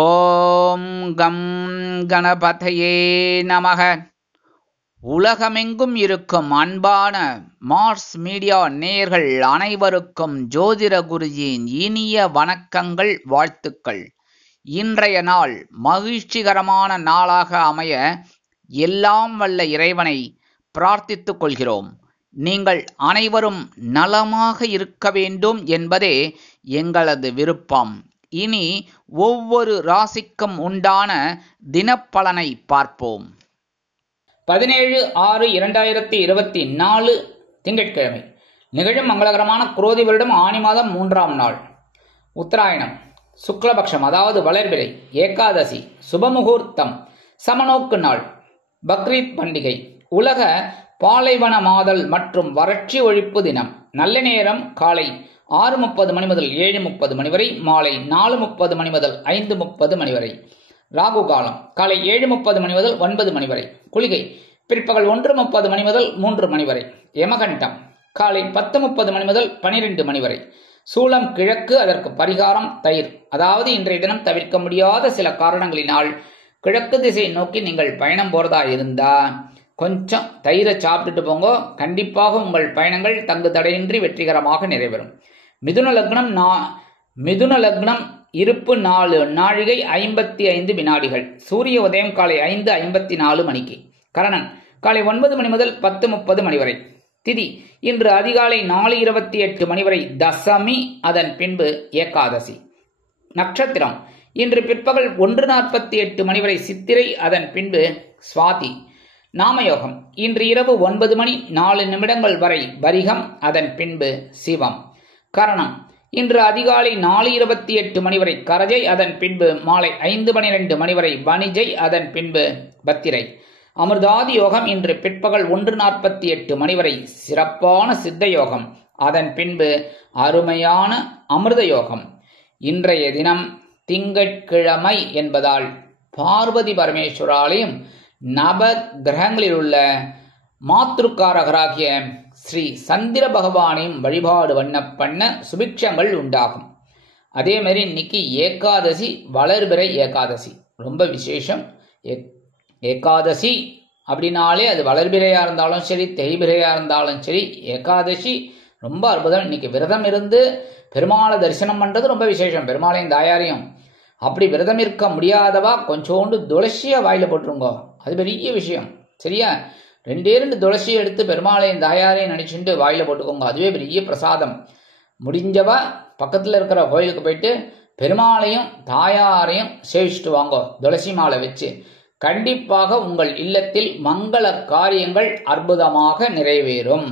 ஓம் come கணபதையே நமக. உலகமெங்கும் இருக்கும் அன்பான மார்ஸ் மீடியா நேயர்கள் அனைவருக்கும் ஜோதிட குருஜியின் இனிய வணக்கங்கள், வாழ்த்துக்கள். இன்றைய நாள் மகிழ்ச்சிகரமான நாளாக அமைய எல்லாம் வல்ல இறைவனை பிரார்த்தித்துக் கொள்கிறோம். நீங்கள் அனைவரும் நலமாக இருக்க வேண்டும் என்பதே எங்களது விருப்பம். இனி ஒவ்வொரு ராசிக்கும் உண்டான தினப்பலனை பார்ப்போம். 17/6/2024 திங்கட்கிழமை நிகழும் மங்களகரமான குரோதி வருடம் ஆனி மாதம் 3ஆம் நாள், உத்தராயணம், சுக்லபக்ஷம், அதாவது வளர்பிறை, ஏகாதசி, சுபமுகூர்த்தம், சமநோக்கு நாள், பக்ரீத் பண்டிகை, உலக பாலைவனமாதல் மற்றும் வறட்சி ஒழிப்பு தினம். நல்ல நேரம் காலை 6:30 மணி முதல் 7:30 மணி வரை, மாலை 4:30 மணி முதல் 5:30 மணி வரை. ராகு காலம் காலை 7:30 மணி முதல் 9 மணி வரை. குளிகை பிற்பகல் 1:30 மணி முதல் 3 மணி வரை. யமகண்டம் காலை 10:30 மணி முதல் 12 மணி வரை. சூலம் கிழக்கு, அதற்கு பரிகாரம் தயிர். அதாவது இன்றைய தினம் தவிர்க்க முடியாத சில காரணங்களினால் கிழக்கு திசை நோக்கி நீங்கள் பயணம் போறதா இருந்தா கொஞ்சம் தயிரை சாப்பிட்டுட்டு போங்க. கண்டிப்பாக உங்கள் பயணங்கள் தங்கு தடையின்றி வெற்றிகரமாக நிறைவேறும். மிதுன லக்னம் இருப்பு 4 நாழிகை 55 வினாடிகள். சூரிய உதயம் காலை 5:54 மணிக்கு. கரணன் காலை 9 மணி முதல் 10:30 மணி வரை. திதி இன்று அதிகாலை 4:28 மணி வரை தசமி, அதன் பின்பு ஏகாதசி. நட்சத்திரம் இன்று பிற்பகல் 1:48 மணி வரை சித்திரை, அதன் பின்பு சுவாதி. நாமயோகம் இன்று இரவு 9 மணி 4 நிமிடங்கள் வரை பரிகம், அதன் பின்பு சிவம். கரணம் இன்று அதிகாலை 4:28 மணி வரை கரஜை, அதன் பின்பு மாலை 5:12 மணி வரை வணிஜை, அதன் பின்பு பத்திரை. அமிர்தாதி யோகம் இன்று பிற்பகல் 1:48 மணி வரை சிறப்பான சித்த யோகம், அதன் பின்பு அருமையான அமிர்த யோகம். இன்றைய தினம் திங்கட்கிழமை என்பதால் பார்வதி பரமேஸ்வராலயம் நவ கிரகங்களில் உள்ள மாத்ருக்காரகராகிய ஸ்ரீ சந்திர பகவானையும் வழிபாடு பண்ண சுபிக்ஷங்கள் உண்டாகும். அதே மாதிரி இன்னைக்கு ஏகாதசி, வளர்பிறை ஏகாதசி ரொம்ப விசேஷம். ஏகாதசி அப்படின்னாலே அது வளர்பிறையா இருந்தாலும் சரி, தேய்பிறையா இருந்தாலும் சரி, ஏகாதசி ரொம்ப அற்புதம். இன்னைக்கு விரதம் இருந்து பெருமாளை தரிசனம் பண்றது ரொம்ப விசேஷம். பெருமாளையும் தாயாரையும் அப்படி விரதம் இருக்க முடியாதவா கொஞ்சோண்டு துளசியா வாயில போட்டுருங்க, அது பெரிய விஷயம். சரியா? 2 துளசியை எடுத்து பெருமாளையும் தாயாரையும் நினைச்சுட்டு வாயில போட்டுக்கோங்க, அதுவே பெரிய பிரசாதம். முடிஞ்சவா பக்கத்துல இருக்கிற கோயிலுக்கு போயிட்டு பெருமாளையும் தாயாரையும் சேவிச்சுட்டு வாங்க துளசி மாலை வச்சு. கண்டிப்பாக உங்கள் இல்லத்தில் மங்கள காரியங்கள் அற்புதமாக நிறைவேறும்.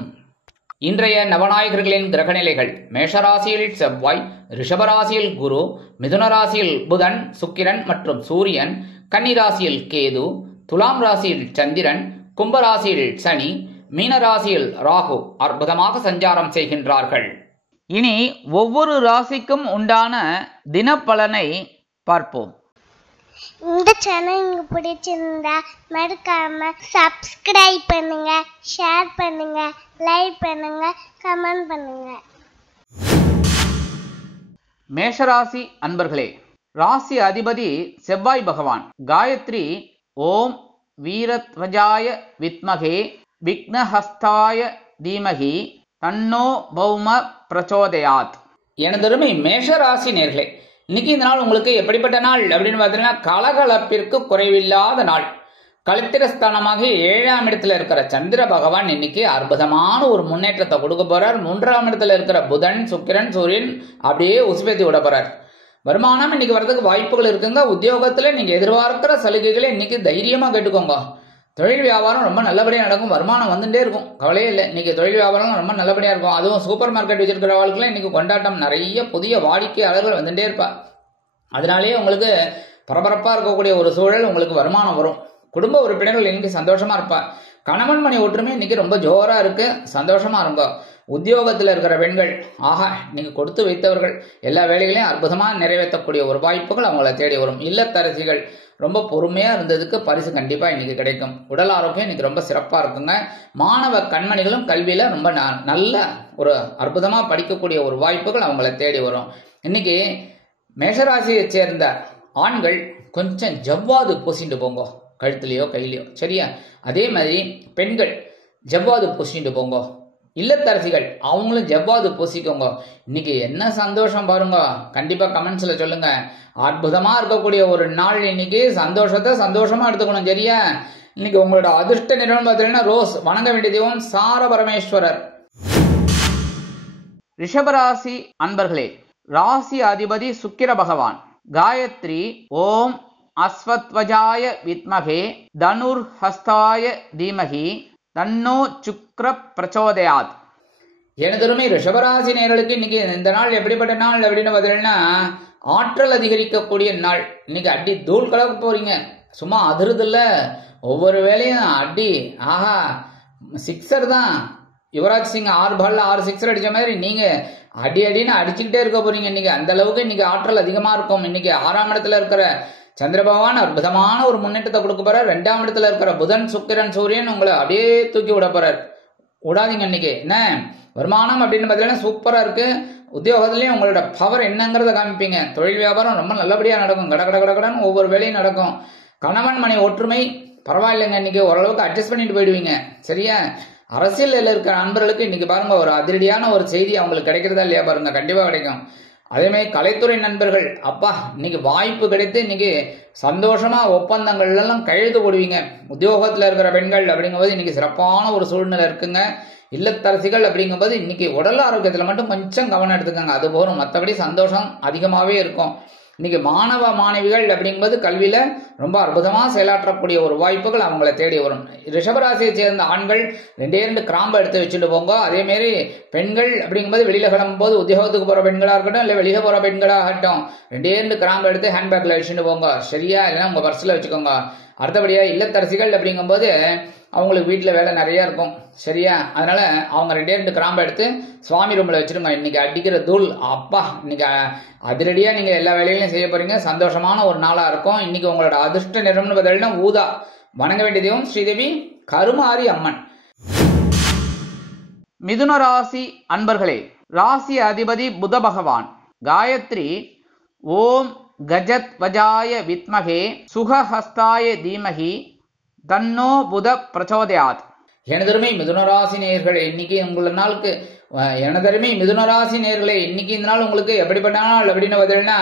இன்றைய நவநாயகர்களின் கிரகநிலைகள்: மேஷராசியில் செவ்வாய், ரிஷபராசியில் குரு, மிதுன ராசியில் புதன், சுக்கிரன் மற்றும் சூரியன், கன்னிராசியில் கேது, துலாம் ராசியில் சந்திரன், கும்பராசியில் சனி, மீனராசியில் ராகு அற்புதமாக சஞ்சாரம் செய்கின்றார்கள். இனி ஒவ்வொரு ராசிக்கும் உண்டான தினப்பலனை பார்ப்போம். இந்த சேனல் உங்களுக்கு பிடிச்சிருந்தா மறக்காம சப்ஸ்கிரைப் பண்ணுங்க, ஷேர் பண்ணுங்க, லைக் பண்ணுங்க, கமெண்ட் பண்ணுங்க. மேஷராசி அன்பர்களே, ராசி அதிபதி செவ்வாய் பகவான். காயத்ரி ஓம் வீரத்வஜாய வித்மகே விக்னஹஸ்தாய தீமகி தன்னோ பௌம பிரச்சோதயாத். எனதருமை மேஷராசி நேர்களே, இன்னைக்கு இந்த நாள் உங்களுக்கு எப்படிப்பட்ட நாள் அப்படின்னு பார்த்தீங்கன்னா கலகலப்பிற்கு குறைவில்லாத நாள். கலித்திரஸ்தானமாக 7ஆம் இடத்துல இருக்கிற சந்திர பகவான் இன்னைக்கு அற்புதமான ஒரு முன்னேற்றத்தை கொடுக்க போறார். 3ஆம் இடத்துல இருக்கிற புதன், சுக்கிரன், சூரியன் அப்படியே உசுப்பேத்தி விட போறார். வருமானம் இன்னைக்கு வர்றதுக்கு வாய்ப்புகள் இருக்குங்க. உத்தியோகத்துல நீங்க எதிர்பார்க்கிற சலுகைகளை இன்னைக்கு தைரியமா கேட்டுக்கோங்க. தொழில் வியாபாரம் ரொம்ப நல்லபடியா நடக்கும், வருமானம் வந்துட்டே இருக்கும், கவலையே இல்லை. இன்னைக்கு தொழில் வியாபாரம் ரொம்ப நல்லபடியா இருக்கும். அதுவும் சூப்பர் மார்க்கெட் வச்சிருக்கிற வாழ்க்கையில இன்னைக்கு கொண்டாட்டம், நிறைய புதிய வாடிக்கையாளர்கள் வந்துட்டே இருப்பா. அதனாலேயே உங்களுக்கு பரபரப்பா இருக்கக்கூடிய ஒரு சூழல், உங்களுக்கு வருமானம் வரும். குடும்ப உறுப்பினர்கள் இன்னைக்கு சந்தோஷமா இருப்பா. கணவன் மணி ஒற்றுமை இன்னைக்கு ரொம்ப ஜோரா இருக்கு, சந்தோஷமா இருங்க. உத்தியோகத்தில் இருக்கிற பெண்கள் ஆஹா இன்னைக்கு கொடுத்து வைத்தவர்கள் எல்லா வேலைகளையும் அற்புதமா நிறைவேற்றக்கூடிய ஒரு வாய்ப்புகள் அவங்கள தேடி வரும். இல்லத்தரசிகள் ரொம்ப பொறுமையா இருந்ததுக்கு பரிசு கண்டிப்பா இன்னைக்கு கிடைக்கும். உடல் ஆரோக்கியம் இன்னைக்கு ரொம்ப சிறப்பா இருக்குங்க. மாணவ கண்மணிகளும் கல்வியில ரொம்ப நல்ல ஒரு அற்புதமா படிக்கக்கூடிய ஒரு வாய்ப்புகள் அவங்கள தேடி வரும். இன்னைக்கு மேஷராசியை சேர்ந்த ஆண்கள் கொஞ்சம் ஜவ்வாது பூசிட்டு போங்க, கழுத்துலையோ கையிலையோ, சரியா? அதே மாதிரி பெண்கள் ஜவ்வாது பூசிட்டு போங்க. இல்லத்தரசிகள் அவங்களும் ஜவ்வாது பூசிக்கோங்க. இன்னைக்கு என்ன சந்தோஷம் பாருங்க, கண்டிப்பா கமெண்ட்ஸ்ல சொல்லுங்க. அற்புதமா இருக்கக்கூடிய ஒரு நாள் இன்னைக்கு. சந்தோஷத்தை சந்தோஷமா எடுத்துக்கணும், சரியா? இன்னைக்கு உங்களோட அதிர்ஷ்ட நிறம் பார்த்தீங்கன்னா ரோஸ். வணங்க வேண்டிய தெய்வம் சார பரமேஸ்வரர். ரிஷபராசி அன்பர்களே, ராசி அதிபதி சுக்கிர பகவான். காயத்ரி ஓம் அஸ்வத்வஜாய வித்மகே தனுர் ஹஸ்தாய தீமகி தன்னோ சுக்ர பிரச்சோதயாத். எனதருமை ரிஷபராசி நேயர்களுக்கு இன்னைக்கு இந்த நாள் எப்படிப்பட்ட நாள் அப்படின்னு பார்த்தீங்கன்னா ஆற்றல் அதிகரிக்கக்கூடிய நாள். இன்னைக்கு அடி தூள் கலக்க போறீங்க. சும்மா அதிருதில்ல, ஒவ்வொரு வேலையும் அடி. ஆஹா, சிக்ஸர் தான். யுவராஜ் சிங் 6 பால்ல 6 சிக்ஸர் அடிச்ச மாதிரி நீங்க அடி அடின்னு அடிச்சுக்கிட்டே இருக்க போறீங்க. இன்னைக்கு அந்த அளவுக்கு இன்னைக்கு ஆற்றல் அதிகமா இருக்கும். இன்னைக்கு 6ஆம் இடத்துல இருக்கிற சந்திர பகவான் அற்புதமான ஒரு முன்னேற்றத்தை கொடுக்க போறார். 2ஆம் இடத்துல இருக்கிற புதன் சுக்கிரன் சூரியன் உங்களை அப்படியே தூக்கி விட போறார். விடாதீங்க. இன்னைக்கு என்ன வருமானம் அப்படின்னு பார்த்தீங்கன்னா சூப்பரா இருக்கு. உத்தியோகத்திலயும் உங்களோட பவர் என்னங்கிறத காமிப்பீங்க. தொழில் வியாபாரம் ரொம்ப நல்லபடியா நடக்கும். கடன்னு ஒவ்வொரு வேலையும் நடக்கும். கணவன் மனை ஒற்றுமை பரவாயில்லைங்க. இன்னைக்கு ஓரளவுக்கு அட்ஜஸ்ட் பண்ணிட்டு போயிடுவீங்க, சரியா? அரசியல் இருக்கிற நண்பர்களுக்கு இன்னைக்கு பாருங்க ஒரு அதிரடியான ஒரு செய்தி அவங்களுக்கு கிடைக்கிறதா இல்லையா பாருங்க, கண்டிப்பா கிடைக்கும். அதே மாதிரி கலைத்துறை நண்பர்கள், அப்பா இன்னைக்கு வாய்ப்பு கிடைத்து இன்னைக்கு சந்தோஷமா ஒப்பந்தங்கள் எல்லாம் கையெழுத்து போடுவீங்க. உத்தியோகத்துல இருக்கிற பெண்கள் அப்படிங்கும்போது இன்னைக்கு சிறப்பான ஒரு சூழ்நிலை இருக்குங்க. இல்லத்தரசிகள் அப்படிங்கும்போது இன்னைக்கு உடல் ஆரோக்கியத்துல மட்டும் கொஞ்சம் கவனம் எடுத்துக்கோங்க, அது போதும். மற்றபடி சந்தோஷம் அதிகமாவே இருக்கும். இன்னைக்கு மாணவ மாணவிகள் அப்படிங்கும்போது கல்வியில ரொம்ப அற்புதமா செயலாற்றக்கூடிய ஒரு வாய்ப்புகள் அவங்களை தேடி வரும். ரிஷபராசியை சேர்ந்த ஆண்கள் 2 கிராம்பு எடுத்து வச்சுட்டு போங்க. அதே மாதிரி பெண்கள் அப்படிங்கும்போது வெளியில கிளம்பும் போது உத்தியோகத்துக்கு போற பெண்களா இருக்கட்டும், இல்ல வெளியில போற பெண்களாகட்டும் 2 கிராம்பு எடுத்து ஹேண்ட்பேக்ல வச்சுட்டு போங்க, சரியா? இல்லைன்னா உங்க பர்ஸ்ல வச்சுக்கோங்க. அடுத்தபடியா இல்லத்தரசிகள் அப்படிங்கும்போது அவங்களுக்கு வீட்டுல வேலை நிறைய இருக்கும், சரியா? அதனால அவங்க 2 கிராம்பு எடுத்து சுவாமி ரூம்ல வச்சிருங்க. இன்னைக்கு அடிக்கிற தூள், அப்பா இன்னைக்கு அதிரடியா நீங்க எல்லா வேலைகளையும் செய்ய போறீங்க. சந்தோஷமான ஒரு நாளா இருக்கும். இன்னைக்கு உங்களோட அதிர்ஷ்ட நிறம்னு பார்த்தீங்கன்னா ஊதா. வணங்க வேண்டிய தெய்வம் ஸ்ரீதேவி கருமாரி அம்மன். மிதுன ராசி அன்பர்களே, ராசி அதிபதி புத பகவான். காயத்ரி ஓம் கஜத் வஜாய வித்மகே சுகஹஸ்தாய தீமகி தன்னோ புத பிரச்சோதயாத். எனதருமை மிதுனராசி நேயர்களே, இன்னைக்கு உங்கள நாளுக்கு எனதருமை மிதுனராசி நேயர்களே, இன்னைக்கு இந்த நாள் உங்களுக்கு எப்படிப்பட்ட நாள் அப்படின்னு பார்த்தீங்கன்னா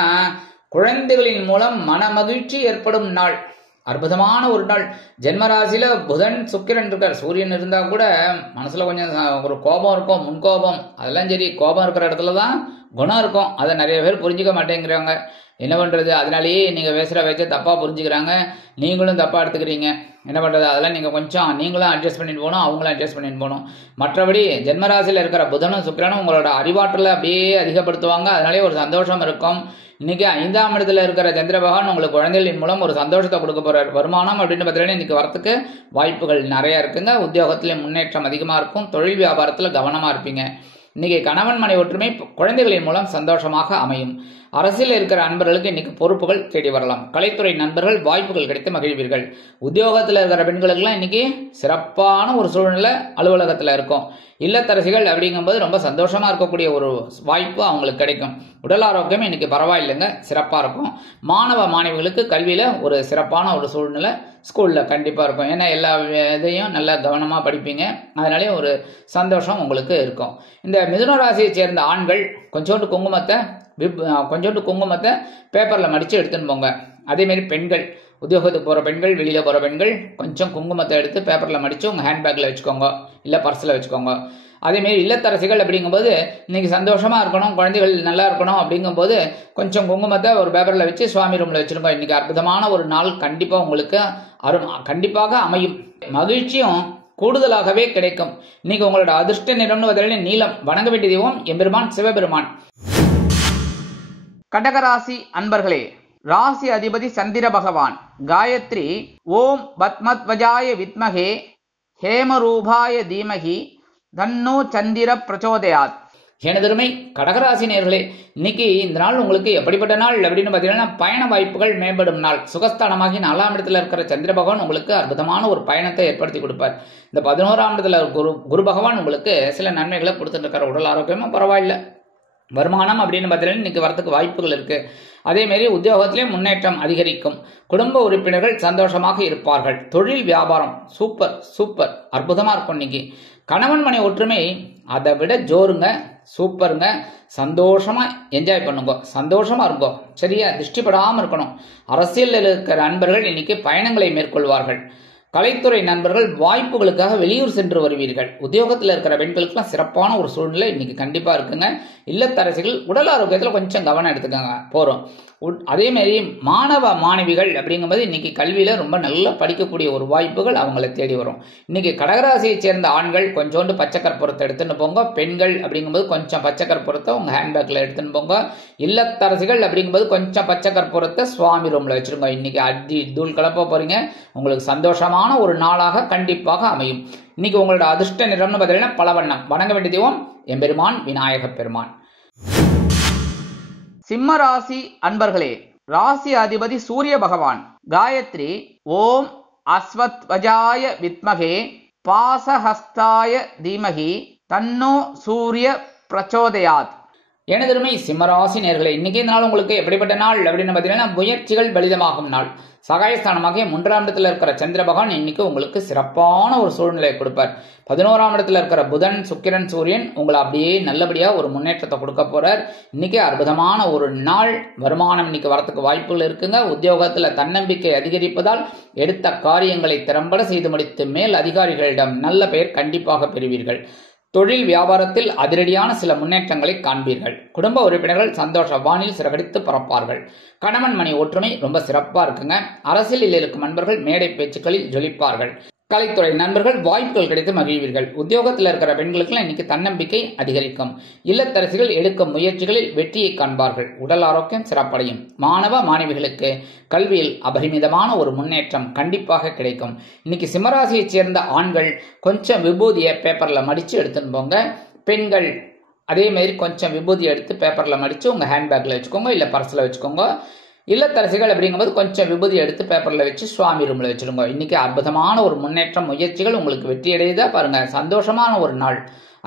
குழந்தைகளின் மூலம் மன மகிழ்ச்சி ஏற்படும் நாள். அற்புதமான ஒரு நாள். ஜென்மராசியில புதன் சுக்கிரன் இருக்கார். சூரியன் இருந்தா கூட மனசுல கொஞ்சம் ஒரு கோபம் இருக்கும், முன்கோபம். அதெல்லாம் சரி, கோபம் இருக்கிற இடத்துலதான் குணம் இருக்கும். அதை நிறைய பேர் புரிஞ்சுக்க மாட்டேங்கிறாங்க. என்ன பண்றது? அதனாலேயே நீங்க பேசுற வச்சு தப்பா புரிஞ்சுக்கிறாங்க, நீங்களும் தப்பா எடுத்துக்கிறீங்க. என்ன பண்றது? அதெல்லாம் நீங்க கொஞ்சம் நீங்களும் அட்ஜஸ்ட் பண்ணிட்டு போகணும், அவங்களும் அட்ஜஸ்ட் பண்ணிட்டு போகணும். மற்றபடி ஜென்மராசியில இருக்கிற புதனும் சுக்கிரனும் உங்களோட அறிவாற்றலை அப்படியே அதிகப்படுத்துவாங்க. அதனாலே ஒரு சந்தோஷம் இருக்கும். இன்னைக்கு 5ஆம் இடத்துல இருக்கிற சந்திர பகவான் உங்களுக்கு குழந்தைகளின் மூலம் ஒரு சந்தோஷத்தை கொடுக்க போறார். வருமானம் அப்படின்னு பார்த்தீங்கன்னா இன்னைக்கு வரத்துக்கு வாய்ப்புகள் நிறைய இருக்குங்க. உத்தியோகத்திலே முன்னேற்றம் அதிகமா இருக்கும். தொழில் வியாபாரத்துல கவனமா இருப்பீங்க. இன்னைக்கு கணவன் மனை ஒற்றுமை குழந்தைகளின் மூலம் சந்தோஷமாக அமையும். அரசியல் இருக்கிற நண்பர்களுக்கு இன்னைக்கு பொறுப்புகள் தேடி வரலாம். கலைத்துறை நண்பர்கள் வாய்ப்புகள் கிடைத்து மகிழ்வீர்கள். உத்தியோகத்தில் இருக்கிற பெண்களுக்கெல்லாம் இன்னைக்கு சிறப்பான ஒரு சூழ்நிலை அலுவலகத்தில் இருக்கும். இல்லத்தரசிகள் அப்படிங்கும்போது ரொம்ப சந்தோஷமா இருக்கக்கூடிய ஒரு வாய்ப்பு அவங்களுக்கு கிடைக்கும். உடல் ஆரோக்கியம் இன்னைக்கு பரவாயில்லைங்க, சிறப்பா இருக்கும். மாணவ மாணவிகளுக்கு கல்வியில ஒரு சிறப்பான ஒரு சூழ்நிலை ஸ்கூல்ல கண்டிப்பா இருக்கும். ஏன்னா எல்லா இதையும் நல்லா கவனமா படிப்பீங்க. அதனாலே ஒரு சந்தோஷம் உங்களுக்கு இருக்கும். இந்த மிதுன ராசியை சேர்ந்த ஆண்கள் கொஞ்சோண்டு குங்குமத்தை பேப்பர்ல மடிச்சு எடுத்துன்னு போங்க. அதே மாதிரி பெண்கள் உத்தியோகத்துக்கு போற பெண்கள், வெளியில போற பெண்கள் கொஞ்சம் குங்குமத்தை எடுத்து பேப்பர்ல மடிச்சு உங்க ஹேண்ட்பேக்ல வச்சுக்கோங்க, இல்ல பர்ஸ்ல வச்சுக்கோங்க. அதே மாதிரி இல்லத்தரசிகள் அப்படிங்கும்போது இன்னைக்கு சந்தோஷமா இருக்கணும், குழந்தைகள் நல்லா இருக்கணும் அப்படிங்கும்போது கொஞ்சம் குங்குமத்தை ஒரு பேப்பர்ல வச்சு சுவாமி ரூம்ல வச்சிருக்கோம். இன்னைக்கு அற்புதமான ஒரு நாள் கண்டிப்பா உங்களுக்கு கண்டிப்பாக அமையும். மகிழ்ச்சியும் கூடுதலாகவே கிடைக்கும். இன்னைக்கு உங்களோட அதிர்ஷ்ட நிறம்னு பார்த்தீங்கன்னா நீலம். வணங்க வேண்டிய தெய்வம் எம்பெருமான் சிவபெருமான். கடகராசி அன்பர்களே, ராசி அதிபதி சந்திர பகவான். காயத்ரி ஓம் பத்மத்வஜாய வித்மகே ஹேமரூபாய தீமகி தன்னோ சந்திர பிரச்சோதயாத். எனதருமை கடகராசி நேயர்களே, இன்னைக்கு இந்த நாள் உங்களுக்கு எப்படிப்பட்ட நாள் அப்படின்னு பார்த்தீங்கன்னா பயண வாய்ப்புகள் மேம்படும் நாள். சுகஸ்தானமாகி 4ஆம் இடத்துல இருக்கிற சந்திர பகவான் உங்களுக்கு அற்புதமான ஒரு பயணத்தை ஏற்படுத்தி கொடுப்பார். இந்த 11ஆம் இடத்துல குரு பகவான் உங்களுக்கு சில நன்மைகளை கொடுத்துட்டு இருக்கார். உடல் ஆரோக்கியமும் பரவாயில்ல, வருமானம் அப்படின்னு பார்த்தீங்கன்னா இன்னைக்கு வரத்துக்கு வாய்ப்புகள் இருக்கு. அதே மாதிரி உத்தியோகத்திலே முன்னேற்றம் அதிகரிக்கும். குடும்ப உறுப்பினர்கள் சந்தோஷமாக இருப்பார்கள். தொழில் வியாபாரம் சூப்பர் சூப்பர் அற்புதமா இருக்கும். இன்னைக்கு கணவன் மனை ஒற்றுமை அதை விட ஜோருங்க, சூப்பருங்க. சந்தோஷமா என்ஜாய் பண்ணுங்க, சந்தோஷமா இருங்கோ, சரியா? திருஷ்டிப்படாம இருக்கணும். அரசியலில் இருக்கிற நண்பர்கள் இன்னைக்கு பயணங்களை மேற்கொள்வார்கள். கலைத்துறை நண்பர்கள் வாய்ப்புகளுக்காக வெளியூர் சென்று வருவீர்கள். உத்தியோகத்தில் இருக்கிற பெண்களுக்கெல்லாம் சிறப்பான ஒரு சூழ்நிலை இன்னைக்கு கண்டிப்பா இருக்குங்க. இல்லத்தரசிகள் உடல் ஆரோக்கியத்தில் கொஞ்சம் கவனம் எடுத்துக்கோங்க போறோம். அதே மாதிரி மாணவ மாணவிகள் அப்படிங்கும்போது இன்னைக்கு கல்வியில ரொம்ப நல்லா படிக்கக்கூடிய ஒரு வாய்ப்புகள் அவங்களை தேடி வரும். இன்னைக்கு கடகராசியை சேர்ந்த ஆண்கள் கொஞ்சோண்டு பச்சை கற்பூரத்தை எடுத்துன்னு போங்க. பெண்கள் அப்படிங்கும்போது கொஞ்சம் பச்சை கற்பூரத்தை உங்க ஹேண்ட்பேக்ல எடுத்துன்னு போங்க. இல்லத்தரசிகள் அப்படிங்கும்போது கொஞ்சம் பச்சை கற்பூரத்தை சுவாமி ரூம்ல வச்சிருங்க. இன்னைக்கு அடி தூள் கலப்ப போறீங்க. உங்களுக்கு சந்தோஷமான ஒரு நாளாக கண்டிப்பாக அமையும். இன்னைக்கு உங்களோட அதிர்ஷ்ட நிறம்னு பார்த்தீங்கன்னா பலவண்ணம். வணங்க வேண்டிய தெய்வம் எம்பெருமான் விநாயக பெருமான். சிம்ம ராசி அன்பர்களே, ராசி அதிபதி சூரிய பகவான். காயத்ரி ஓம் அஸ்வத்வஜாய வித்மகே பாசஹஸ்தாய தீமகி தன்னோ சூரிய பிரச்சோதயாத். எனதருமை சிம்மராசி நேர்களே, இன்னைக்கு நாள் உங்களுக்கு எப்படிப்பட்ட நாள் அப்படின்னு பார்த்தீங்கன்னா முயற்சிகள் பலிதமாகும் நாள். சகாயஸ்தானமாக 3ஆம் இடத்துல இருக்கிற சந்திர பகவான் இன்னைக்கு உங்களுக்கு சிறப்பான ஒரு சூழ்நிலையை கொடுப்பார். 11ஆம் இடத்துல இருக்கிற புதன், சுக்கிரன், சூரியன் உங்களை அப்படியே நல்லபடியா ஒரு முன்னேற்றத்தை கொடுக்க போறார். இன்னைக்கு அற்புதமான ஒரு நாள். வருமானம் இன்னைக்கு வரத்துக்கு வாய்ப்புகள் இருக்குங்க. உத்தியோகத்துல தன்னம்பிக்கை அதிகரிப்பதால் எடுத்த காரியங்களை திறம்பட செய்து முடித்து மேல் அதிகாரிகளிடம் நல்ல பெயர் கண்டிப்பாக பெறுவீர்கள். தொழில் வியாபாரத்தில் அதிரடியான சில முன்னேற்றங்களை காண்பீர்கள். குடும்ப உறுப்பினர்கள் சந்தோஷ வானில் சிறகடித்து பறப்பார்கள். கணவன் மனை ஒற்றுமை ரொம்ப சிறப்பா இருக்குங்க. அரசியலில் இருக்கும் நண்பர்கள் மேடை பேச்சுக்களில் ஜொலிப்பார்கள். கலைத்துறை நண்பர்கள் வாய்ப்புகள் கிடைத்து மகிழ்வீர்கள். உத்தியோகத்தில் இருக்கிற பெண்களுக்கு இன்னைக்கு தன்னம்பிக்கை அதிகரிக்கும். இல்லத்தரசிகள் எடுக்கும் முயற்சிகளில் வெற்றியை காண்பார்கள். உடல் ஆரோக்கியம் சிறப்படையும். மாணவ மாணவிகளுக்கு கல்வியில் அபரிமிதமான ஒரு முன்னேற்றம் கண்டிப்பாக கிடைக்கும். இன்னைக்கு சிம்மராசியை சேர்ந்த ஆண்கள் கொஞ்சம் விபூதியை பேப்பர்ல மடிச்சு எடுத்துன்னு போங்க. பெண்கள் அதே மாதிரி கொஞ்சம் விபூதி எடுத்து பேப்பர்ல மடிச்சு உங்க ஹேண்ட்பேக்ல வச்சுக்கோங்க, இல்ல பர்ஸ்ல வச்சுக்கோங்க. இல்லத்தரசிகள் அப்படிங்கும்போது கொஞ்சம் விபூதி எடுத்து பேப்பர்ல வச்சு சுவாமி ரூம்ல வச்சிருங்க. இன்னைக்கு அற்புதமான ஒரு முன்னேற்றம், முயற்சிகள் உங்களுக்கு வெற்றி அடையதா பாருங்க. சந்தோஷமான ஒரு நாள்.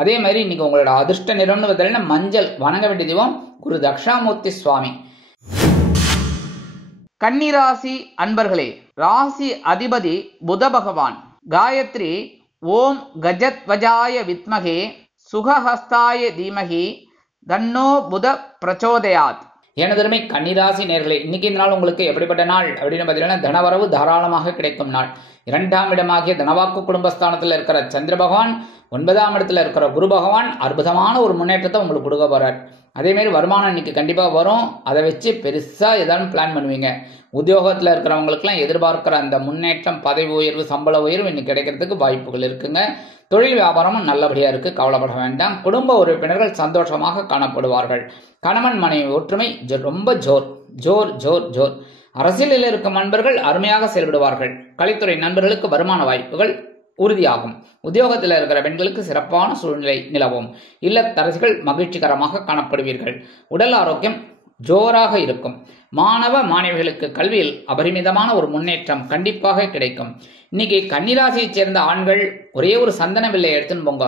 அதே மாதிரி இன்னைக்கு உங்களோட அதிர்ஷ்ட நிறம்னு பார்த்தீங்கன்னா மஞ்சள். வணங்க வேண்டிய தெய்வம் குரு தட்சிணாமூர்த்தி சுவாமி. கன்னிராசி அன்பர்களே, ராசி அதிபதி புத பகவான். காயத்ரி ஓம் கஜத்வஜாய வித்மகே சுகஹஸ்தாய தீமகி தன்னோ புத பிரச்சோதயாத். எனதருமை கன்னிராசி நேர்களே, இன்னைக்கு இந்த நாள் உங்களுக்கு எப்படிப்பட்ட நாள் அப்படின்னு பார்த்தீங்கன்னா தனவரவு தாராளமாக கிடைக்கும் நாள். 2ஆம் இடமாகிய தனவாக்கு குடும்பஸ்தானத்தில் இருக்கிற சந்திர பகவான், 9ஆம் இடத்துல இருக்கிற குரு பகவான் அற்புதமான ஒரு முன்னேற்றத்தை உங்களுக்கு கொடுக்க போறார். அதே மாதிரி வருமானம் இன்னைக்கு கண்டிப்பா வரும். அதை வச்சு பெருசா ஏதாவது பிளான் பண்ணுவீங்க. உத்தியோகத்துல இருக்கிறவங்களுக்குலாம் எதிர்பார்க்கிற அந்த முன்னேற்றம், பதவி உயர்வு, சம்பள உயர்வு இன்னைக்கு கிடைக்கிறதுக்கு வாய்ப்புகள் இருக்குங்க. தொழில் வியாபாரமும் நல்லபடியா இருக்கு, கவலைப்பட வேண்டாம். குடும்ப உறுப்பினர்கள் சந்தோஷமாக காணப்படுவார்கள். கணவன் மனைவி ஒற்றுமை ரொம்ப ஜோர் ஜோர் ஜோர் ஜோர். அரசியலில் இருக்கும் நண்பர்கள் அருமையாக செயல்படுவார்கள். கலைத்துறை நண்பர்களுக்கு வருமான வாய்ப்புகள் உறுதியாகும். உத்தியோகத்தில் இருக்கிற பெண்களுக்கு சிறப்பான சூழ்நிலை நிலவும். இல்லத்தரசிகள் மகிழ்ச்சிகரமாக காணப்படுவீர்கள். உடல் ஆரோக்கியம் ஜோராக இருக்கும். மாணவ மாணவிகளுக்கு கல்வியில் அபரிமிதமான ஒரு முன்னேற்றம் கண்டிப்பாக கிடைக்கும். இன்னைக்கு கன்னிராசியை சேர்ந்த ஆண்கள் ஒரே ஒரு சந்தன வில்லையை எடுத்துன்னு போங்க.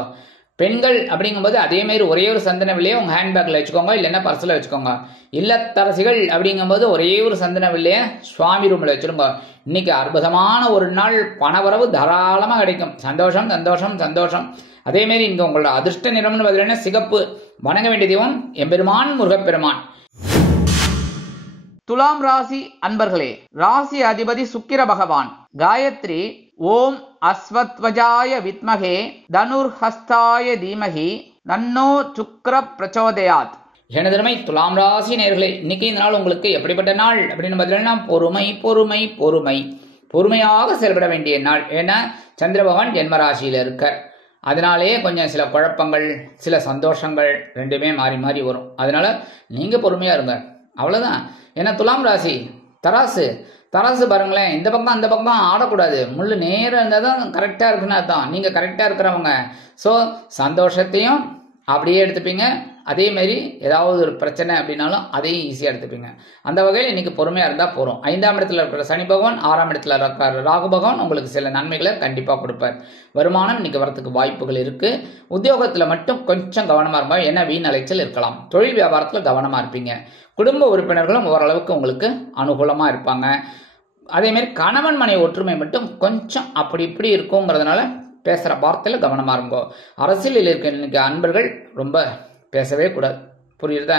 பெண்கள் அப்படிங்கும்போது அதே மாதிரி ஒரே ஒரு சந்தன வில்லையை உங்க ஹேண்ட்பேக்ல வச்சுக்கோங்க, இல்லைன்னா பர்ஸ்ல வச்சுக்கோங்க. இல்லத்தரசிகள் அப்படிங்கும்போது ஒரே ஒரு சந்தன வில்லையை சுவாமி ரூம்ல வச்சிருங்க. இன்னைக்கு அற்புதமான ஒரு நாள். பணவரவு தாராளமா கிடைக்கும். சந்தோஷம் சந்தோஷம் சந்தோஷம். அதே மாதிரி இங்க உங்களோட அதிர்ஷ்ட நிறம்னு பார்த்தீங்கன்னா சிகப்பு. வணங்க வேண்டிய தெய்வம் எம்பெருமான் முருகப்பெருமான். துலாம் ராசி அன்பர்களே, ராசி அதிபதி சுக்கிர பகவான். காயத்ரி ஓம் அஸ்வத்வஜாய வித்மகே தனுர்ஹஸ்தாய தீமகி தன்னோ சுக்ர பிரச்சோதயாத். எனதருமை துலாம் ராசி நேர்களே, இன்னைக்கு இந்த நாள் உங்களுக்கு எப்படிப்பட்ட நாள் அப்படின்னு பார்த்தீங்கன்னா பொறுமை பொறுமை பொறுமை. பொறுமையாக செயல்பட வேண்டிய நாள். ஏன்னா சந்திர பகவான் ஜென்மராசியில இருக்க, அதனாலே கொஞ்சம் சில குழப்பங்கள், சில சந்தோஷங்கள் ரெண்டுமே மாறி மாறி வரும். அதனால நீங்க பொறுமையா இருங்க, அவ்வளவுதான். ஏன்னா துலாம் ராசி தராசு தராசு பாருங்களேன், இந்த பக்கம் அந்த பக்கம் ஆடக்கூடாது. முள்ளு நேரம் இருந்தால் தான் கரெக்டாக இருக்குன்னு அர்த்தம். நீங்கள் கரெக்டாக இருக்கிறவங்க. ஸோ சந்தோஷத்தையும் அப்படியே எடுத்துப்பீங்க, அதே மாதிரி ஏதாவது ஒரு பிரச்சனை அப்படின்னாலும் அதையும் ஈஸியாக எடுத்துப்பீங்க. அந்த வகையில் இன்னைக்கு பொறுமையாக இருந்தால் போகிறோம். 5ஆம் இடத்துல இருக்கிற சனி பகவான், 6ஆம் இடத்துல இருக்கிற ராகு பகவான் உங்களுக்கு சில நன்மைகளை கண்டிப்பாக கொடுப்பார். வருமானம் இன்னைக்கு வரத்துக்கு வாய்ப்புகள் இருக்கு. உத்தியோகத்தில் மட்டும் கொஞ்சம் கவனமாக இருப்பாங்க, ஏன்னா வீண் அலைச்சல் இருக்கலாம். தொழில் வியாபாரத்தில் கவனமாக இருப்பீங்க. குடும்ப உறுப்பினர்களும் ஓரளவுக்கு உங்களுக்கு அனுகூலமாக இருப்பாங்க. அதே மாதிரி கணவன் மனை ஒற்றுமை மட்டும் கொஞ்சம் அப்படி இப்படி இருக்குங்கிறதுனால பேசுகிற வார்த்தையில் கவனமாக இருங்கோ. அரசியலில் இருக்க அன்பர்கள் ரொம்ப பேசவே கூடாது, புரியுறதா?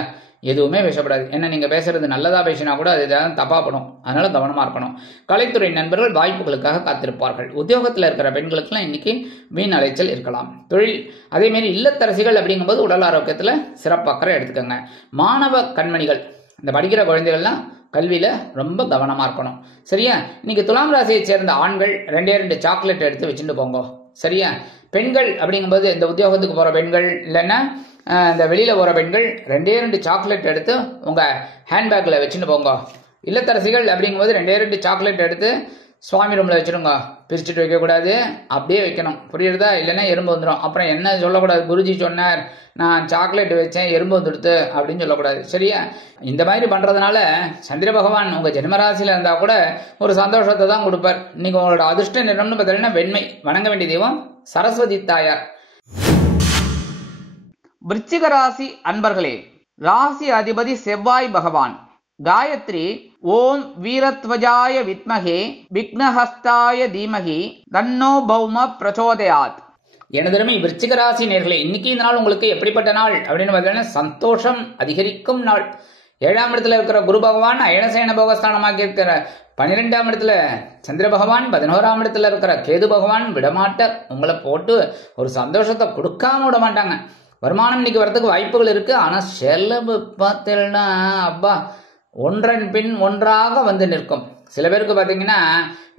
எதுவுமே பேசக்கூடாது. ஏன்னா நீங்கள் பேசுறது நல்லதாக பேசினா கூட அது ஏதாவது தப்பாக படும், அதனால கவனமாக இருக்கணும். கலைத்துறை நண்பர்கள் வாய்ப்புகளுக்காக காத்திருப்பார்கள். உத்தியோகத்தில் இருக்கிற பெண்களுக்கெல்லாம் இன்னைக்கு வீண் அலைச்சல் இருக்கலாம். தொழில் அதேமாரி இல்லத்தரசிகள் அப்படிங்கும்போது உடல் ஆரோக்கியத்தில் சிறப்பு அக்கறை எடுத்துக்கோங்க. மாணவ கண்மணிகள், இந்த படிக்கிற குழந்தைகள்லாம் கல்வியில் ரொம்ப கவனமாக இருக்கணும். சரியா? இன்னைக்கு துலாம் ராசியை சேர்ந்த ஆண்கள் 2 சாக்லேட் எடுத்து வச்சுட்டு போங்க. சரியா? பெண்கள் அப்படிங்கும்போது இந்த உத்தியோகத்துக்கு போகிற பெண்கள் இல்லைன்னா இந்த வெளியில் போகிற பெண்கள் 2 சாக்லேட் எடுத்து உங்கள் ஹேண்ட்பேக்கில் வச்சுட்டு போங்க. இல்லத்தரசிகள் அப்படிங்கும்போது 2 சாக்லேட் எடுத்து சுவாமி ரூமில் வச்சுருங்க. பிரிச்சுட்டு வைக்கக்கூடாது, அப்படியே வைக்கணும், புரியுறதா? இல்லைன்னா எறும்பு வந்துடும். அப்புறம் என்ன சொல்லக்கூடாது, குருஜி சொன்னார் நான் சாக்லேட் வச்சேன் எறும்பு வந்துடுத்து அப்படின்னு சொல்லக்கூடாது. சரியா? இந்த மாதிரி பண்ணுறதுனால சந்திர பகவான் உங்கள் ஜென்மராசியில் இருந்தால் கூட ஒரு சந்தோஷத்தை தான் கொடுப்பார். இன்னைக்கு உங்களோட அதிர்ஷ்ட நிறம்னு பார்த்தீங்கன்னா வெண்மை. வணங்க வேண்டிய தெய்வம் சரஸ்வதி தாயார். விருச்சிக ராசி அன்பர்களே, ராசி அதிபதி செவ்வாய் பகவான். காயத்ரி ஓம் வீரத்வஜாய வித்மகே விக்னஹஸ்தாய தீமகி தன்னோ பௌம பிரச்சோதயாத். எனதருமை விருச்சிக ராசி நேயர்களே, இன்னைக்கு இந்த நாள் உங்களுக்கு எப்படிப்பட்ட நாள் அப்படின்னு பார்த்தீங்கன்னா சந்தோஷம் அதிகரிக்கும் நாள். 7ஆம் இடத்துல இருக்கிற குரு பகவான் அயனசேன போகஸ்தானமாக இருக்கிற 12ஆம் இடத்துல சந்திர பகவான், 11ஆம் இடத்துல இருக்கிற கேது பகவான் விடமாட்டார். உங்களை போட்டு ஒரு சந்தோஷத்தை கொடுக்காம விட மாட்டாங்க. வருமானம் இன்னைக்கு வரதுக்கு வாய்ப்புகள் இருக்கு. ஆனா செலவு பார்த்தீங்கன்னா அப்பா ஒன்றன் பின் ஒன்றாக வந்து நிற்கும். சில பேருக்கு பார்த்தீங்கன்னா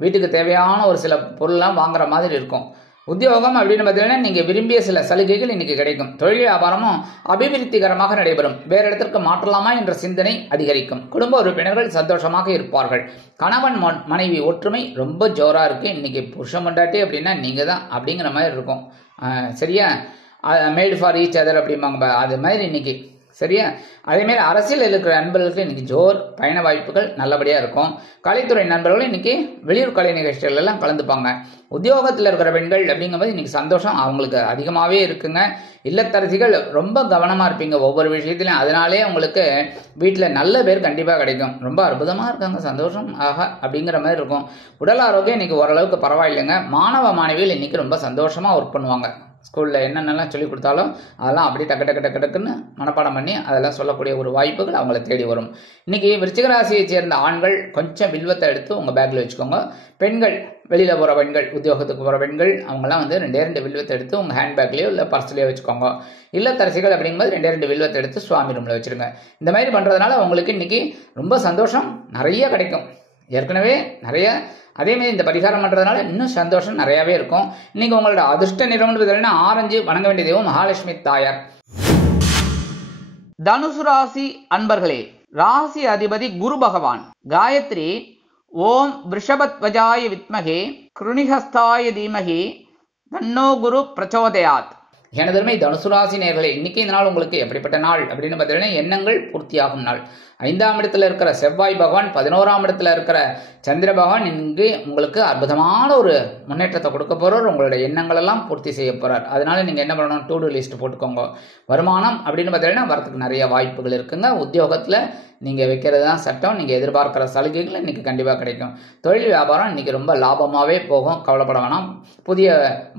வீட்டுக்கு தேவையான ஒரு சில பொருள்லாம் வாங்குற மாதிரி இருக்கும். உத்தியோகம் அப்படின்னு பார்த்தீங்கன்னா நீங்கள் விரும்பிய சில சலுகைகள் இன்னைக்கு கிடைக்கும். தொழில் வியாபாரமும் அபிவிருத்திகரமாக நடைபெறும். வேறு இடத்திற்கு மாற்றலாமா என்ற சிந்தனை அதிகரிக்கும். குடும்ப உறுப்பினர்கள் சந்தோஷமாக இருப்பார்கள். கணவன் மனைவி ஒற்றுமை ரொம்ப ஜோரா இருக்கு. இன்னைக்கு புருஷன் பொண்டாட்டி அப்படின்னா நீங்கள் தான் அப்படிங்கிற மாதிரி இருக்கும். சரியா? மேட் ஃபார் ஈச் அதர் அப்படிம்பாங்க, அது மாதிரி இன்னைக்கு. சரியா? அதேமாரி அரசியல் இருக்கிற நண்பர்களுக்கு இன்னைக்கு ஜோர் பயண வாய்ப்புகள் நல்லபடியாக இருக்கும். கலைத்துறை நண்பர்களும் இன்னைக்கு வெளியூர் கலை நிகழ்ச்சிகள் எல்லாம் கலந்துப்பாங்க. உத்தியோகத்தில் இருக்கிற பெண்கள் அப்படிங்கும்போது இன்னைக்கு சந்தோஷம் அவங்களுக்கு அதிகமாகவே இருக்குங்க. இல்லத்தரசிகள் ரொம்ப கவனமாக இருப்பீங்க ஒவ்வொரு விஷயத்திலையும். அதனாலே உங்களுக்கு வீட்டில் நல்ல பேர் கண்டிப்பாக கிடைக்கும். ரொம்ப அற்புதமாக இருக்காங்க, சந்தோஷம் ஆகா அப்படிங்கிற மாதிரி இருக்கும். உடல் ஆரோக்கியம் இன்னைக்கு ஓரளவுக்கு பரவாயில்லைங்க. மாணவ மாணவிகள் இன்னைக்கு ரொம்ப சந்தோஷமாக ஒர்க் பண்ணுவாங்க. ஸ்கூலில் என்னென்னலாம் சொல்லி கொடுத்தாலும் அதெல்லாம் அப்படியே டக்குன்னு மனப்பாடம் பண்ணி அதெல்லாம் சொல்லக்கூடிய ஒரு வாய்ப்புகள் அவங்கள தேடி வரும். இன்னைக்கு விருச்சிக ராசியை சேர்ந்த ஆண்கள் கொஞ்சம் வில்வத்தை எடுத்து உங்கள் பேக்கில் வச்சுக்கோங்க. பெண்கள் வெளியில் போகிற பெண்கள், உத்தியோகத்துக்கு போகிற பெண்கள் அவங்களாம் வந்து 2 வில்வத்தை எடுத்து உங்கள் ஹேண்ட்பேக்லேயோ இல்லை பர்ஸ்லேயோ வச்சுக்கோங்க. இல்லத்தரசிகள் அப்படிங்கும்போது 2 வில்வத்தை எடுத்து சுவாமி ரூமில் வச்சுருங்க. இந்த மாதிரி பண்ணுறதுனால உங்களுக்கு இன்னைக்கு ரொம்ப சந்தோஷம் நிறைய கிடைக்கும். ஏற்கனவே நிறைய அதேமாதிரி இந்த பரிகாரம் பண்ணுறதுனால இன்னும் சந்தோஷம் நிறையாவே இருக்கும். இன்னைக்கு உங்களோட அதிர்ஷ்ட நிறம்னு பார்த்தீங்கன்னா ஆரஞ்சு. வணங்க வேண்டிய தெய்வம் மகாலட்சுமி தாயார். தனுசு ராசி அன்பர்களே, ராசி அதிபதி குரு பகவான். காயத்ரி ஓம் விருஷபத்வஜாய வித்மகே கிருணிஹஸ்தாய தீமகி தன்னோ குரு பிரச்சோதயாத். எனதருமை தனுசு ராசி நேயர்களே, இன்னைக்கு இந்த நாள் உங்களுக்கு எப்படிப்பட்ட நாள் அப்படின்னு பார்த்தீங்கன்னா எண்ணங்கள் பூர்த்தியாகும் நாள். 5ஆம் இடத்துல இருக்கிற செவ்வாய் பகவான், 11ஆம் இடத்துல இருக்கிற சந்திர பகவான் இங்கு உங்களுக்கு அற்புதமான ஒரு முன்னேற்றத்தை கொடுக்க போறார். உங்களுடைய எண்ணங்கள் எல்லாம் பூர்த்தி செய்ய போறார். அதனால நீங்க என்ன பண்ணணும், டூ டூ லிஸ்ட் போட்டுக்கோங்க. வருமானம் அப்படின்னு பார்த்தீங்கன்னா வரத்துக்கு நிறைய வாய்ப்புகள் இருக்குங்க. உத்தியோகத்தில் நீங்க வைக்கிறது தான் சட்டம். நீங்க எதிர்பார்க்கிற சலுகைகள் இன்னைக்கு கண்டிப்பாக கிடைக்கும். தொழில் வியாபாரம் இன்னைக்கு ரொம்ப லாபமாகவே போகும், கவலைப்பட வேணாம். புதிய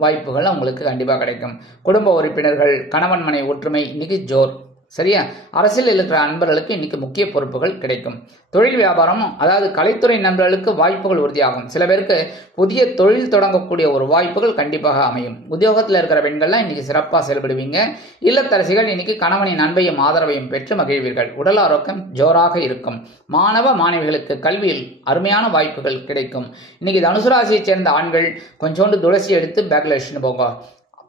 வாய்ப்புகள் உங்களுக்கு கண்டிப்பாக கிடைக்கும். குடும்ப உறுப்பினர்கள் கணவன் மனை ஒற்றுமை இன்னைக்கு ஜோர். சரியா? அரசியலில் இருக்கிற நண்பர்களுக்கு இன்னைக்கு முக்கிய பொறுப்புகள் கிடைக்கும். தொழில் வியாபாரமும் அதாவது கலைத்துறை நண்பர்களுக்கு வாய்ப்புகள் உறுதியாகும். சில பேருக்கு புதிய தொழில் தொடங்கக்கூடிய ஒரு வாய்ப்புகள் கண்டிப்பாக அமையும். உத்தியோகத்தில் இருக்கிற பெண்கள்லாம் இன்னைக்கு சிறப்பாக செயல்படுவீங்க. இல்லத்தரசிகள் இன்னைக்கு கணவனின் அன்பையும் ஆதரவையும் பெற்று மகிழ்வீர்கள். உடல் ஆரோக்கியம் ஜோராக இருக்கும். மாணவ மாணவிகளுக்கு கல்வியில் அருமையான வாய்ப்புகள் கிடைக்கும். இன்னைக்கு தனுசு ராசியை சேர்ந்த ஆண்கள் கொஞ்சோண்டு துளசி எடுத்து பேக்கில் வச்சுன்னு போங்க.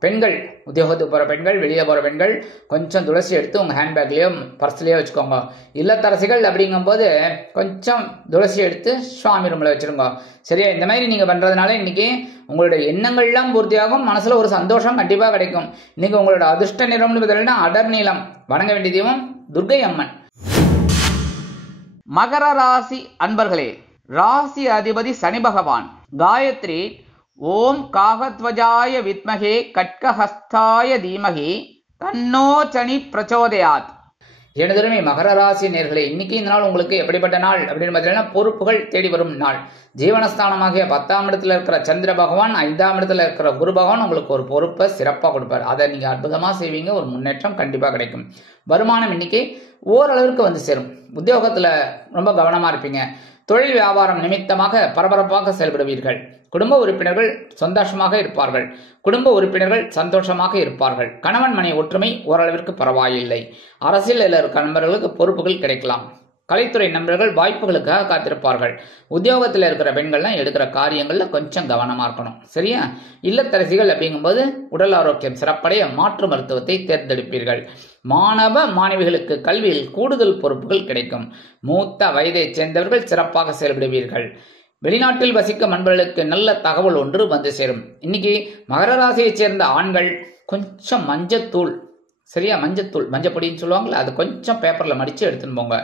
பெண்கள், உத்தியோகத்துக்கு போகிற பெண்கள், வெளியே போகிற பெண்கள் கொஞ்சம் துளசி எடுத்து உங்கள் ஹேண்ட்பேக்லேயோ பர்ஸ்லேயோ வச்சுக்கோங்க. இல்லத்தரசிகள் அப்படிங்கும்போது கொஞ்சம் துளசி எடுத்து சுவாமி ரூமில் வச்சுருங்க. சரியா? இந்த மாதிரி நீங்கள் பண்ணுறதுனால இன்றைக்கி உங்களுடைய எண்ணங்கள்லாம் பூர்த்தியாகும், மனசில் ஒரு சந்தோஷம் கண்டிப்பாக கிடைக்கும். இன்றைக்கி உங்களோட அதிர்ஷ்ட நிறம்னு பார்த்தீங்கன்னா அடர் நீளம். வணங்க வேண்டிய தெய்வம் துர்க்கை அம்மன். மகர ராசி அன்பர்களே, ராசி அதிபதி சனி பகவான். காயத்ரி ஓம் காகத்வஜாய வித்மகே கட்கஹஸ்தாய தீமகி தன்னோ சனி பிரச்சோதயாத். எனதுமே மகர ராசி நேர்களே, இன்னைக்கு இந்த நாள் உங்களுக்கு எப்படிப்பட்ட நாள் அப்படின்னு பார்த்தீங்கன்னா பொறுப்புகள் தேடி வரும் நாள். ஜீவனஸ்தானமாகிய 10ஆம் இடத்துல இருக்கிற சந்திர பகவான், 5ஆம் இடத்துல இருக்கிற குரு பகவான் உங்களுக்கு ஒரு பொறுப்பை சிறப்பாக கொடுப்பார். அதை நீங்கள் அற்புதமாக செய்வீங்க. ஒரு முன்னேற்றம் கண்டிப்பாக கிடைக்கும். வருமானம் இன்னைக்கு ஓரளவிற்கு வந்து சேரும். உத்தியோகத்தில் ரொம்ப கவனமாக இருப்பீங்க. தொழில் வியாபாரம் நிமித்தமாக பரபரப்பாக செயல்படுவீர்கள். குடும்ப உறுப்பினர்கள் சந்தோஷமாக இருப்பார்கள். குடும்ப உறுப்பினர்கள் சந்தோஷமாக இருப்பார்கள். கணவன் மனை ஒற்றுமை ஓரளவிற்கு பரவாயில்லை. அரசியலில் இருக்கிற நண்பர்களுக்கு பொறுப்புகள் கிடைக்கலாம். கலைத்துறை நண்பர்கள் வாய்ப்புகளுக்காக காத்திருப்பார்கள். உத்தியோகத்தில் இருக்கிற பெண்கள்லாம் எடுக்கிற காரியங்களில் கொஞ்சம் கவனமாக இருக்கணும். சரியா? இல்லத்தரசிகள் அப்படிங்கும்போது உடல் ஆரோக்கியம் சிறப்படைய மாற்று மருத்துவத்தை தேர்ந்தெடுப்பீர்கள். மாணவ மாணவிகளுக்கு கல்வியில் கூடுதல் பொறுப்புகள் கிடைக்கும். மூத்த வயதைச் சேர்ந்தவர்கள் சிறப்பாக செயல்படுவீர்கள். வெளிநாட்டில் வசிக்கும் நண்பர்களுக்கு நல்ல தகவல் ஒன்று வந்து சேரும். இன்னைக்கு மகர ராசியைச் சேர்ந்த ஆண்கள் கொஞ்சம் மஞ்சத்தூள், சரியா? மஞ்சத்தூள், மஞ்சப்பொடின்னு சொல்லுவாங்கல்ல, அது கொஞ்சம் பேப்பரில் மடித்து எடுத்துன்னு போங்க.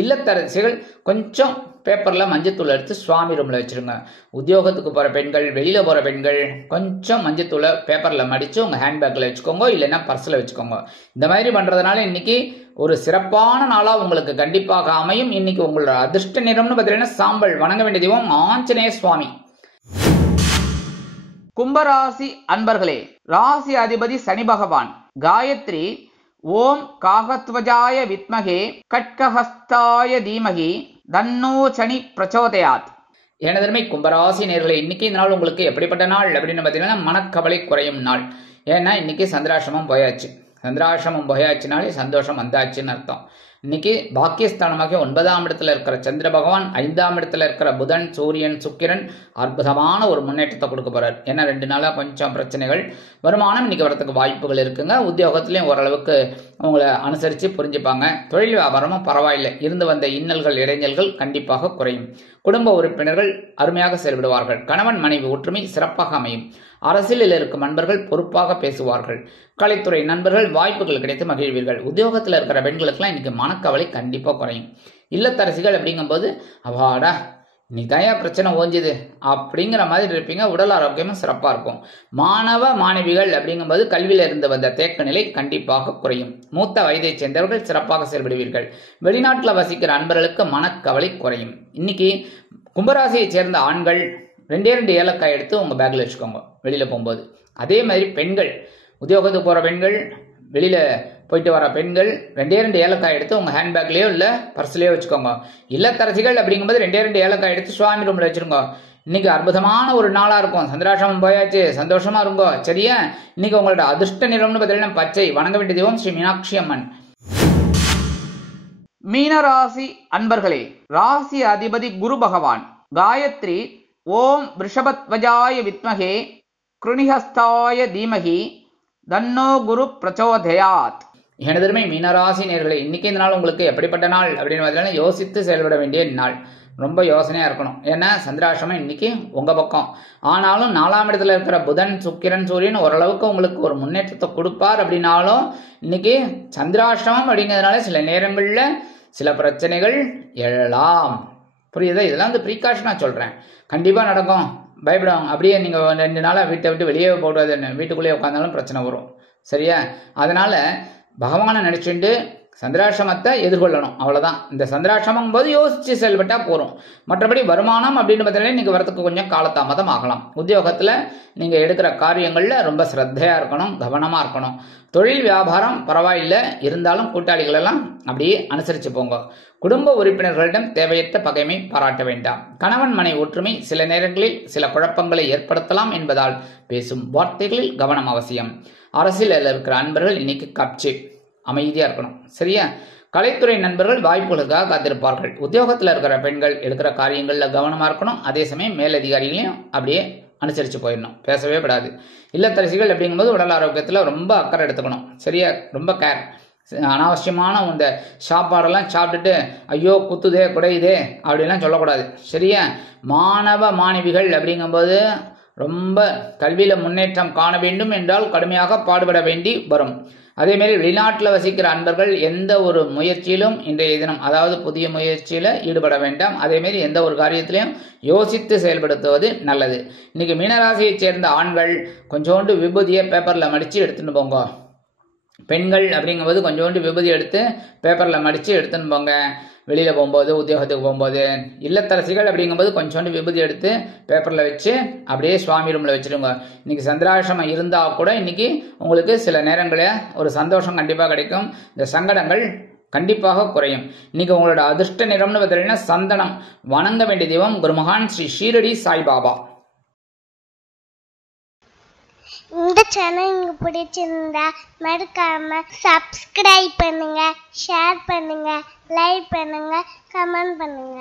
இல்லத்தரசிகள் கொஞ்சம் பேப்பரில் மஞ்சத்தூள் எடுத்து சுவாமி ரூமில் வச்சுருங்க. உத்தியோகத்துக்கு போகிற பெண்கள், வெளியில் போகிற பெண்கள் கொஞ்சம் மஞ்சத்தூளை பேப்பரில் மடித்து உங்கள் ஹேண்ட்பேக்கில் வச்சுக்கோங்க, இல்லைன்னா பர்ஸில் வச்சுக்கோங்க. இந்த மாதிரி பண்ணுறதுனால இன்னைக்கு ஒரு சிறப்பான நாளாக உங்களுக்கு கண்டிப்பாக அமையும். இன்னைக்கு உங்களோட அதிர்ஷ்ட நிறம்னு பார்த்தீங்கன்னா சாம்பல். வணங்க வேண்டிய தெய்வம் ஆஞ்சநேய சுவாமி. கும்பராசி அன்பர்களே, ராசி அதிபதி சனி பகவான். காயத்ரி ஓம் காகத்வஜாய வித்மகே கட்கஹஸ்தாய தீமகி தன்னோ சனி பிரச்சோதயாத். எனதருமை கும்பராசி நேர்களே, இன்னைக்கு இந்த நாள் உங்களுக்கு எப்படிப்பட்ட நாள் அப்படின்னு பார்த்தீங்கன்னா மனக்கவலை குறையும் நாள். ஏன்னா இன்னைக்கு சந்திராசிரமம் போயாச்சு. சந்திராசிரமம் போயாச்சுனாலே சந்தோஷம் வந்தாச்சுன்னு அர்த்தம். இன்னைக்கு பாக்கியஸ்தானமாக 9ஆம் இடத்துல இருக்கிற சந்திர பகவான், 5ஆம் இடத்துல இருக்கிற புதன், சூரியன், சுக்கிரன் அற்புதமான ஒரு முன்னேற்றத்தை கொடுக்க போறார். ஏன்னா 2 நாளாக கொஞ்சம் பிரச்சனைகள், வருமானம் இன்னைக்கு வரத்துக்கு வாய்ப்புகள் இருக்குங்க. உத்தியோகத்திலையும் ஓரளவுக்கு உங்களை அனுசரித்து புரிஞ்சுப்பாங்க. தொழில் வியாபாரமும் பரவாயில்லை. இருந்து வந்த இன்னல்கள், இடைஞ்சல்கள் கண்டிப்பாக குறையும். குடும்ப உறுப்பினர்கள் அருமையாக செயல்படுவார்கள். கணவன் மனைவி ஒற்றுமை சிறப்பாக அமையும். அரசியலில் இருக்கும் நண்பர்கள் பொறுப்பாக பேசுவார்கள். கலைத்துறை நண்பர்கள் வாய்ப்புகள் கிடைத்து மகிழ்வீர்கள். உத்தியோகத்தில் இருக்கிற பெண்களுக்கெல்லாம் இன்னைக்கு மனக்கவலை கண்டிப்பாக குறையும். இல்லத்தரசிகள் அப்படிங்கும்போது அவாடா இன்னைக்கு தயா பிரச்சனை ஓஞ்சுது அப்படிங்கிற மாதிரி இருப்பீங்க. உடல் ஆரோக்கியமும் சிறப்பாக இருக்கும். மாணவ மாணவிகள் அப்படிங்கும்போது கல்வியில் இருந்து வந்த தேக்க நிலை கண்டிப்பாக குறையும். மூத்த வயதைச் சேர்ந்தவர்கள் சிறப்பாக செயல்படுவீர்கள். வெளிநாட்டில் வசிக்கிற நண்பர்களுக்கு மனக்கவலை குறையும். இன்னைக்கு கும்பராசியை சேர்ந்த ஆண்கள் 2 ஏலக்காய் எடுத்து உங்கள் பேக்கில் வச்சுக்கோங்க வெளியில் போகும்போது. அதே மாதிரி பெண்கள், உத்தியோகத்துக்கு போகிற பெண்கள், வெளியில் போயிட்டு வர பெண்கள் 2 ஏலக்காய் எடுத்து உங்கள் ஹேண்ட்பேக்லேயோ இல்லை பர்ஸ்லேயோ வச்சுக்கோங்க. இல்லத்தரசிகள் அப்படிங்கும்போது 2 ஏலக்காய் எடுத்து சுவாமி ரூமில் வச்சுருங்க. இன்னைக்கு அற்புதமான ஒரு நாளாக இருக்கும். சந்திராசிரமம் போயாச்சு, சந்தோஷமாக இருங்கோ. சரியா? இன்னைக்கு உங்களோட அதிர்ஷ்ட நிறம்னு பார்த்தீங்கன்னா பச்சை. வணங்க வேண்டிய தெய்வம் ஸ்ரீ மீனாட்சி அம்மன். மீனராசி அன்பர்களே, ராசி அதிபதி குரு பகவான். காயத்ரி ஓம் ரிஷபத்வஜாய வித்மகே கிருணிஹஸ்தாய தீமகி தன்னோ குரு பிரச்சோதயாத். எனதருமை மீனராசி நேர்களே, இன்னைக்கு இந்த நாள் உங்களுக்கு எப்படிப்பட்ட நாள் அப்படின்னு பார்த்தீங்கன்னா யோசித்து செயல்பட வேண்டிய நாள். ரொம்ப யோசனையாக இருக்கணும். ஏன்னா சந்திராசிரமம் இன்னைக்கு உங்கள் பக்கம். ஆனாலும் 4ஆம் இடத்துல இருக்கிற புதன், சுக்கிரன், சூரியன் ஓரளவுக்கு உங்களுக்கு ஒரு முன்னேற்றத்தை கொடுப்பார். அப்படின்னாலும் இன்னைக்கு சந்திராசிரமம் அப்படிங்கிறதுனால சில நேரங்களில் சில பிரச்சனைகள் எழலாம். புரியுதா? இதெல்லாம் வந்து ப்ரீகாஷனாக சொல்கிறேன். கண்டிப்பாக நடக்கும், பயப்படுவாங்க. அப்படியே நீங்கள் 2 நாளாக வீட்டை விட்டு வெளியே போடுவது, வீட்டுக்குள்ளேயே உட்காந்தாலும் பிரச்சனை வரும். சரியா? அதனால் பகவானை நினச்சிட்டு சந்திராசிரமத்தை எதிர்கொள்ளணும். அவ்வளோதான். இந்த சந்திராசிரமம் போது யோசித்து செயல்பட்டால் போகிறோம். மற்றபடி வருமானம் அப்படின்னு பார்த்தீங்கன்னா நீங்கள் வரத்துக்கு கொஞ்சம் காலதாமதம் ஆகலாம். உத்தியோகத்தில் நீங்கள் எடுக்கிற காரியங்களில் ரொம்ப ஸ்ரத்தையாக இருக்கணும், கவனமாக இருக்கணும். தொழில் வியாபாரம் பரவாயில்லை, இருந்தாலும் கூட்டாளிகளெல்லாம் அப்படியே அனுசரித்து போங்க. குடும்ப உறுப்பினர்களிடம் தேவையற்ற பகைமை பாராட்ட வேண்டாம். கணவன் மனை ஒற்றுமை சில நேரங்களில் சில குழப்பங்களை ஏற்படுத்தலாம் என்பதால் பேசும் வார்த்தைகளில் கவனம் அவசியம். அரசியலில் இருக்கிற அன்பர்கள் இன்னைக்கு கப்சி அமைதியாக இருக்கணும். சரியா? கலைத்துறை நண்பர்கள் வாய்ப்புகளுக்காக காத்திருப்பார்கள். உத்தியோகத்தில் இருக்கிற பெண்கள் எடுக்கிற காரியங்களில் கவனமாக இருக்கணும். அதே சமயம் மேலதிகாரிகளையும் அப்படியே அனுசரித்து போயிடணும், பேசவே கூடாது. இல்லத்தரசிகள் அப்படிங்கும்போது உடல் ஆரோக்கியத்தில் ரொம்ப அக்கறை எடுத்துக்கணும், சரியா, ரொம்ப கேர். அனாவசியமான இந்த சாப்பாடெல்லாம் சாப்பிட்டுட்டு ஐயோ குத்துதே குடையுதே அப்படிலாம் சொல்லக்கூடாது, சரியா. மாணவ மாணவிகள் அப்படிங்கும்போது ரொம்ப கல்வியில் முன்னேற்றம் காண வேண்டும் என்றால் கடுமையாக பாடுபட வேண்டி வரும். அதேமாரி வெளிநாட்டில் வசிக்கிற அன்பர்கள் எந்த ஒரு முயற்சியிலும் இன்றைய தினம், அதாவது புதிய முயற்சியில் ஈடுபட வேண்டாம். அதேமாரி எந்த ஒரு காரியத்திலையும் யோசித்து செயல்படுத்துவது நல்லது. இன்னைக்கு மீனராசியைச் சேர்ந்த ஆண்கள் கொஞ்சோண்டு விபூதியை பேப்பரில் மடித்து எடுத்துன்னு போங்க. பெண்கள் அப்படிங்கும்போது கொஞ்சோண்டு விபூதி எடுத்து பேப்பரில் மடித்து எடுத்துன்னு போங்க வெளியில் போகும்போது, உத்தியோகத்துக்கு போகும்போது. இல்லத்தரசிகள் அப்படிங்கும்போது கொஞ்சோண்டு விபூதி எடுத்து பேப்பரில் வச்சு அப்படியே சுவாமி ரூமில் வச்சுருங்க. இன்றைக்கி சந்திராசிரமம் இருந்தால் கூட இன்றைக்கி உங்களுக்கு சில நேரங்களில் ஒரு சந்தோஷம் கண்டிப்பாக கிடைக்கும், இந்த சங்கடங்கள் கண்டிப்பாக குறையும். இன்னைக்கு உங்களோட அதிர்ஷ்ட நிறம்னு பார்த்தீங்கன்னா சந்தனம். வணங்க வேண்டிய தெய்வம் குருமகான் ஸ்ரீ ஷீரடி சாய்பாபா. இந்த சேனல் உங்களுக்கு பிடிச்சிருந்தா மறக்காம சப்ஸ்கிரைப் பண்ணுங்க, ஷேர் பண்ணுங்க, லைக் பண்ணுங்க, கமெண்ட் பண்ணுங்க.